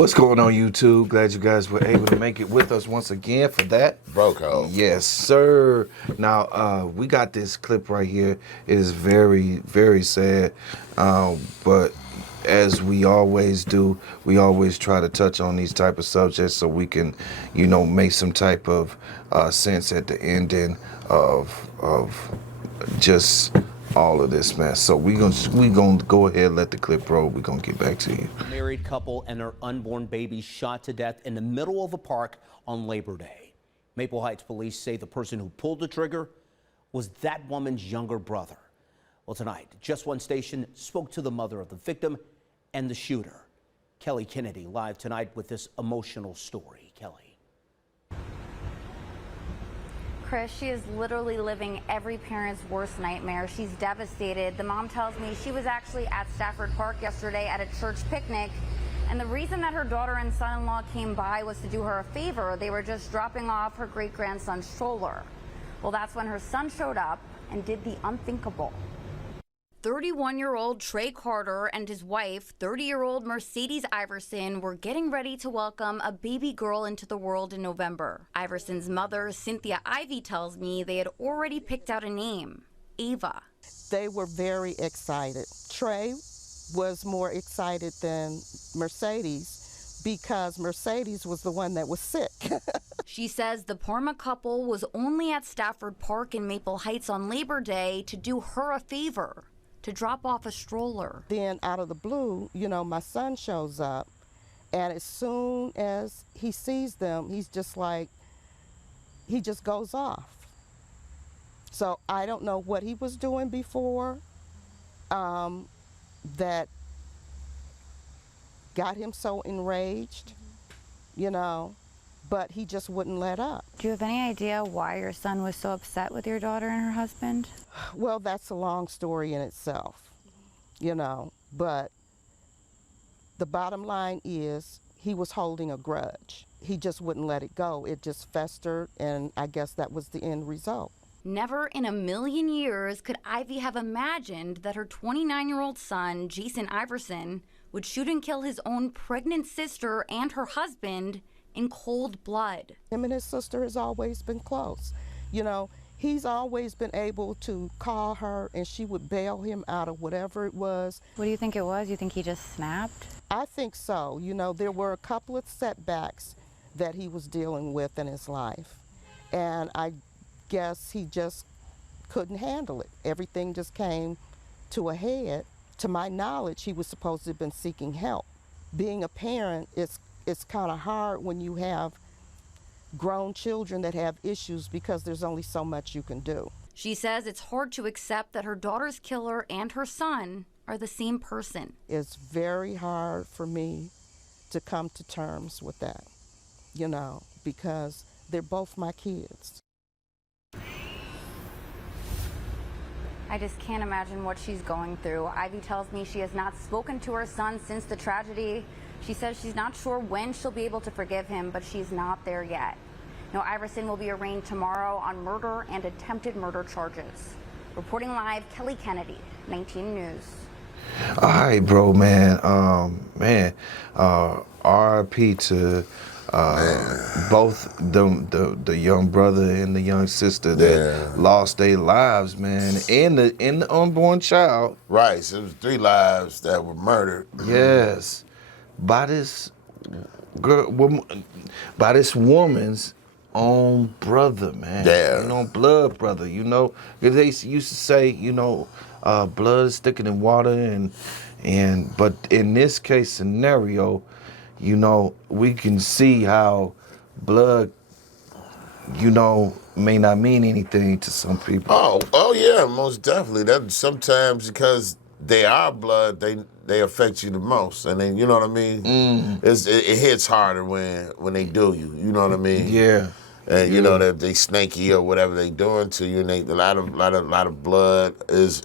What's going on, YouTube? Glad you guys were able to make it with us once again for that. Broco. Yes, sir. Now, we got this clip right here. It is very, very sad. But as we always do, we always try to touch on these type of subjects so we can, make some type of sense at the ending of just all of this mess. So we gonna go ahead and let the clip roll. We're gonna get back to you. A married couple and their unborn baby shot to death in the middle of a park on Labor Day. Maple Heights police say the person who pulled the trigger was that woman's younger brother. Well, tonight, Just One Station spoke to the mother of the victim and the shooter. Kelly Kennedy live tonight with this emotional story. Kelly. Chris, she is literally living every parent's worst nightmare. She's devastated. The mom tells me she was actually at Stafford Park yesterday at a church picnic, and the reason that her daughter and son-in-law came by was to do her a favor. They were just dropping off her great-grandson's stroller. Well, that's when her son showed up and did the unthinkable. 31-year-old Trey Carter and his wife, 30-year-old Mercedes Iverson, were getting ready to welcome a baby girl into the world in November. Iverson's mother, Cynthia Ivy, tells me they had already picked out a name, Ava. They were very excited. Trey was more excited than Mercedes because Mercedes was the one that was sick. She says the Parma couple was only at Stafford Park in Maple Heights on Labor Day to do her a favor, to drop off a stroller. Then out of the blue, my son shows up, and as soon as he sees them, he just goes off. So I don't know what he was doing before that got him so enraged, but he just wouldn't let up. Do you have any idea why your son was so upset with your daughter and her husband? Well, that's a long story in itself, but the bottom line is he was holding a grudge. He just wouldn't let it go. It just festered, and I guess that was the end result. Never in a million years could Ivy have imagined that her 29-year-old son, Jason Iverson, would shoot and kill his own pregnant sister and her husband in cold blood. Him and his sister has always been close. He's always been able to call her and she would bail him out of whatever it was. What do you think it was? You think he just snapped? I think so. There were a couple of setbacks that he was dealing with in his life. And I guess he just couldn't handle it. Everything just came to a head. To my knowledge, he was supposed to have been seeking help. Being a parent, it's kind of hard when you have grown children that have issues because there's only so much you can do. She says it's hard to accept that her daughter's killer and her son are the same person. It's very hard for me to come to terms with that, because they're both my kids. I just can't imagine what she's going through. Ivy tells me she has not spoken to her son since the tragedy. She says she's not sure when she'll be able to forgive him, but she's not there yet. Now, Iverson will be arraigned tomorrow on murder and attempted murder charges. Reporting live, Kelly Kennedy, 19 News. All right, bro, man. RIP to both the young brother and the young sister that lost their lives, man, and the unborn child. Right, so it was 3 lives that were murdered. Yes, by this woman's own brother, man. Yeah. Blood brother. Because they used to say, blood is thicker than water, but in this case scenario, we can see how blood, may not mean anything to some people. Oh yeah, most definitely. That sometimes because they are blood, they affect you the most, and then you know what I mean. It hits harder when they do you. You know what I mean? Yeah. And you know that they snaky or whatever they doing to you, and a lot of blood is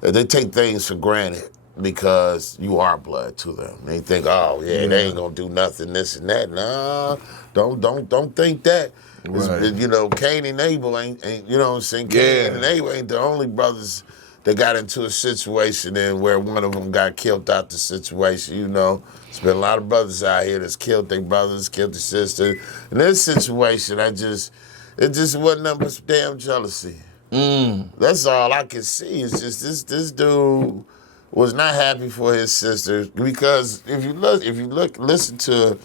they take things for granted because you are blood to them. They think, they ain't gonna do nothing, this and that. Nah, don't think that. Right. Cain and Abel ain't you know what I'm saying? Cain and Abel ain't the only brothers they got into a situation in where one of them got killed out the situation, you know. There's been a lot of brothers out here that's killed their brothers, killed their sisters. In this situation, it just wasn't nothing but some damn jealousy. That's all I can see. It's just this dude was not happy for his sister, because if you listen to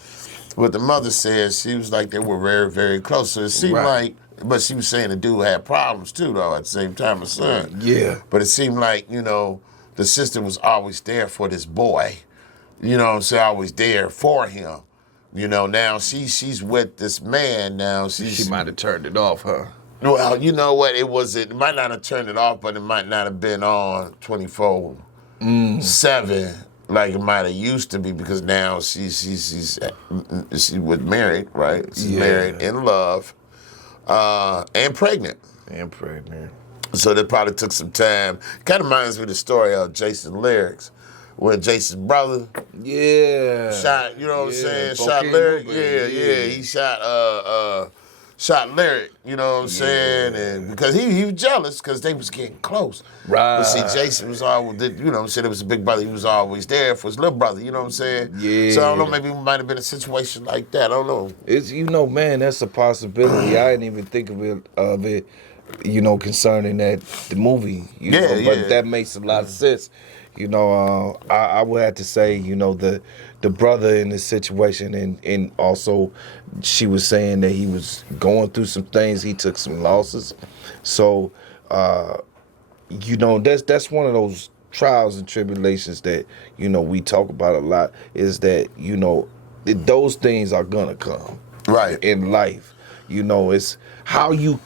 what the mother said, she was like they were very, very close. So it seemed like, but she was saying the dude had problems too, though, at the same time, her son. Yeah. But it seemed like, you know, the sister was always there for this boy. You know what I'm saying? Always there for him. You know, now she's with this man now. She might have turned it off, huh? Well, you know what? It might not have turned it off, but it might not have been on 24/7 like it might have used to be, because now she was married, right? She's married, in love, and pregnant. So that probably took some time. Kind of reminds me of the story of Jason Lyrics, where Jason's brother shot, you know what I'm saying? Shot Lyric. He shot Lyric, you know what I'm saying? And because he was jealous because they was getting close. Right. But see, Jason was always, you know what I'm saying, it was a big brother. He was always there for his little brother, you know what I'm saying? Yeah. So I don't know, maybe it might have been a situation like that. I don't know. It's, you know, man, that's a possibility. I didn't even think of it, you know, concerning the movie. You know, but that makes a lot of sense. You know, I would have to say, you know, the brother in this situation, and also she was saying that he was going through some things. He took some losses. So, you know, that's one of those trials and tribulations that, you know, we talk about a lot, is that, you know, those things are going to come. Right. In life. You know, it's how you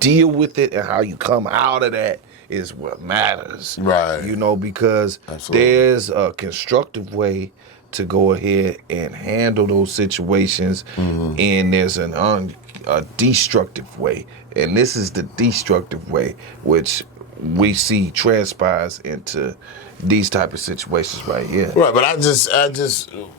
deal with it and how you come out of that is what matters. Right. You know, because there's a constructive way to go ahead and handle those situations, and there's a destructive way. And this is the destructive way, which we see transpires into these type of situations right here. Right, but I just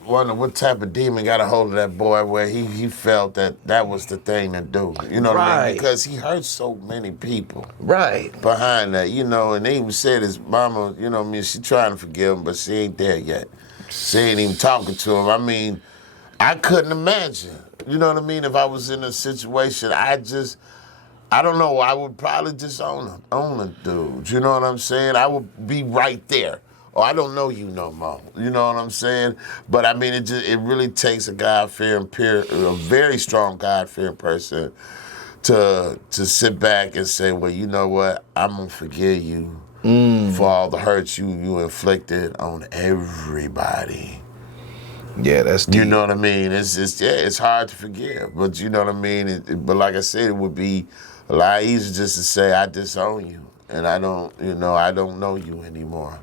wonder what type of demon got a hold of that boy where he felt that was the thing to do. You know what I mean? Because he hurt so many people. Right. Behind that, you know, and they even said his mama, you know what I mean, she trying to forgive him, but she ain't there yet. She ain't even talking to him. I mean, I couldn't imagine. You know what I mean? If I was in a situation, I don't know. I would probably just own a dude. You know what I'm saying? I would be right there. Or I don't know you no more. You know what I'm saying? But I mean, it really takes a God-fearing a very strong God-fearing person to sit back and say, well, you know what? I'm gonna forgive you for all the hurts you inflicted on everybody. Yeah, that's deep. You know what I mean? It's hard to forgive, but you know what I mean? But like I said, it would be a lot easier just to say, I disown you, and I don't know you anymore.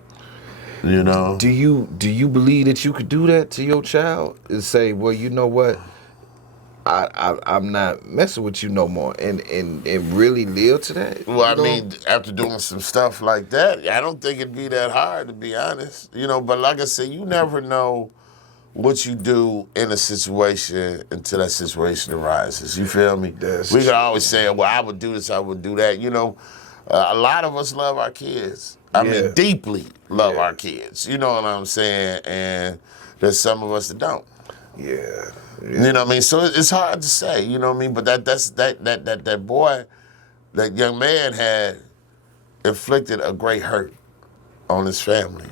You know? Do you believe that you could do that to your child and say, well, you know what? I'm not messing with you no more, and really live to that? Well, I mean, after doing some stuff like that, I don't think it'd be that hard, to be honest. You know, but like I said, you never know what you do in a situation until that situation arises. You feel me? We can always say, well, I would do this, I would do that. You know, a lot of us love our kids. I mean, deeply love our kids. You know what I'm saying? And there's some of us that don't. Yeah. You know what I mean? So it's hard to say, you know what I mean? But that boy, that young man had inflicted a great hurt on his family.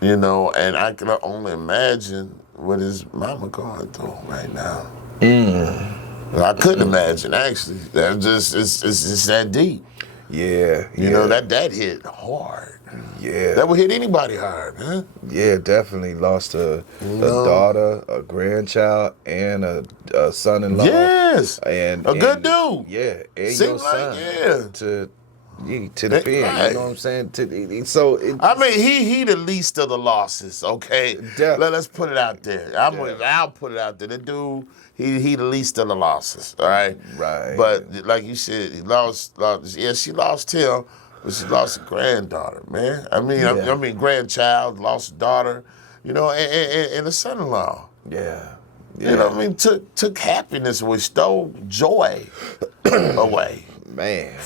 You know, and I can only imagine what his mama going through right now. I couldn't imagine, actually. It's just that deep. Yeah. You know, that hit hard. Yeah. That would hit anybody hard, huh? Yeah, definitely. Lost a daughter, a grandchild, and a son-in-law. Yes. And a good dude. Yeah. And Seemed your son. To the pen, right. you know what I'm saying? So I mean, he the least of the losses, okay? Let's put it out there. I'll put it out there. The dude, he the least of the losses, all right? Right. But like you said, he lost. Yeah, she lost him, but she lost a granddaughter, man. I mean, grandchild, lost a daughter, you know, and a son-in-law. Yeah. You know what I mean? Took happiness away, stole joy away. Man.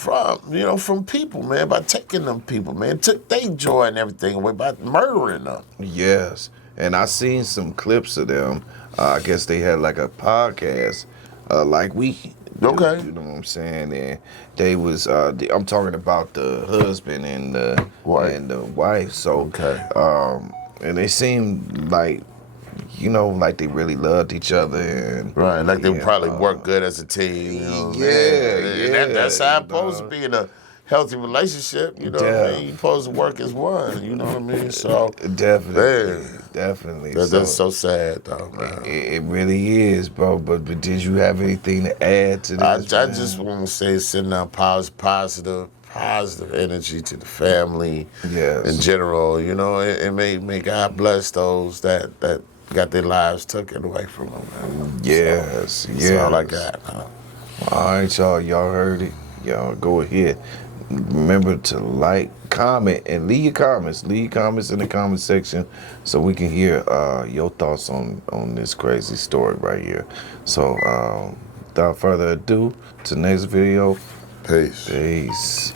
from people, man, by taking them people, man, took their joy and everything away by murdering them. Yes. And I seen some clips of them. I guess they had like a podcast, like we do, Okay. you know what I'm saying? And they was, I'm talking about the husband and the wife. So, Okay. and they seemed like, like they really loved each other. And Right, like they yeah, probably work good as a team, you know what I mean? Yeah, And that's how it's supposed to know. be in a healthy relationship, you know what I mean? You're supposed to work as one, you know what I mean? So, Definitely, man, definitely. that's so sad, though, man. It really is, bro. But did you have anything to add to I this? just want to say send out positive energy to the family Yes. in general, you know, and may God bless those that got their lives taken away from them, man. Yes, So, yes. that's all I got, man. All right, y'all. Y'all heard it. Y'all go ahead. Remember to like, comment, and leave your comments. Leave your comments in the comment section so we can hear your thoughts on this crazy story right here. So, without further ado, to the next video. Peace. Peace.